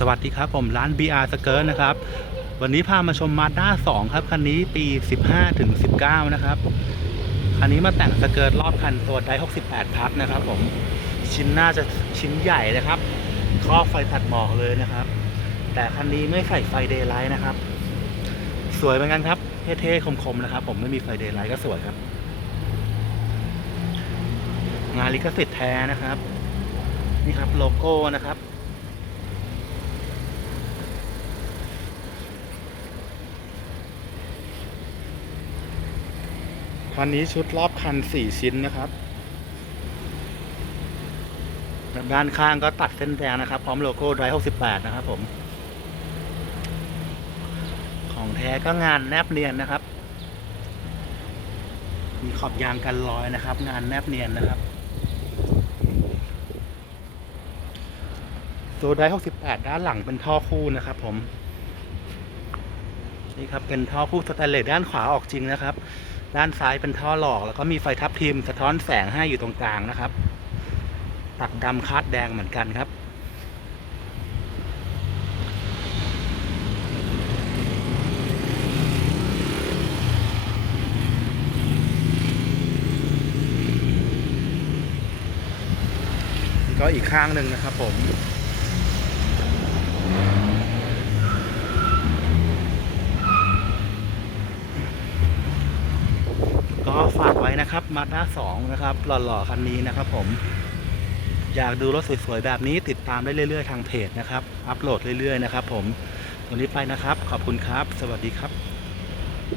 สวัสดีครับผมร้าน BR สเกิร์นะครับ วันนี้พามาชมมาด้า2ครับ คันนี้ปี 15ถึง19 นะครับ คันนี้มาแต่งสเกิร์ตรอบคันตัวได68 พัทนะครับผมชิ้นหน้าจะชิ้นใหญ่นะครับครอบไฟตัดหมอกเลยนะครับ แต่คันนี้ไม่ใส่ไฟเดย์ไลท์นะครับ สวยเหมือนกันครับเท่ๆคมๆนะครับ ผมไม่มีไฟเดย์ไลท์ก็สวยครับ งานลิขสิทธิ์แท้นะครับ นี่ครับโลโก้นะครับ คันนี้ชุดรอบคันสี่ชิ้นนะครับ ด้านข้างก็ตัดเส้นแดงนะครับ พร้อมโลโก้ไดร์68นะครับผม ของแท้ก็งานแนบเนียนนะครับ มีขอบยางกันรอยนะครับ งานแนบเนียนนะครับตัวไดร์68ด้านหลังเป็นท่อคู่นะครับผม นี่ครับเป็นท่อคู่สแตนเลสด้านขวาออกจริงนะครับ ด้านซ้ายเป็นท่อหลอก แล้วก็มีไฟทับทิมสะท้อนแสงให้อยู่ตรงกลางนะครับ ตักดำคาดแดงเหมือนกันครับ ก็อีกข้างหนึ่งนะครับผม ฝากไว้นะครับมาด้าสองนะครับหล่อๆคันนี้นะครับผม อยากดูรถสวยๆแบบนี้ติดตามได้เรื่อยๆทางเพจนะครับ อัปโหลดเรื่อยๆนะครับผมวันนี้ไปนะครับ ขอบคุณครับ สวัสดีครับ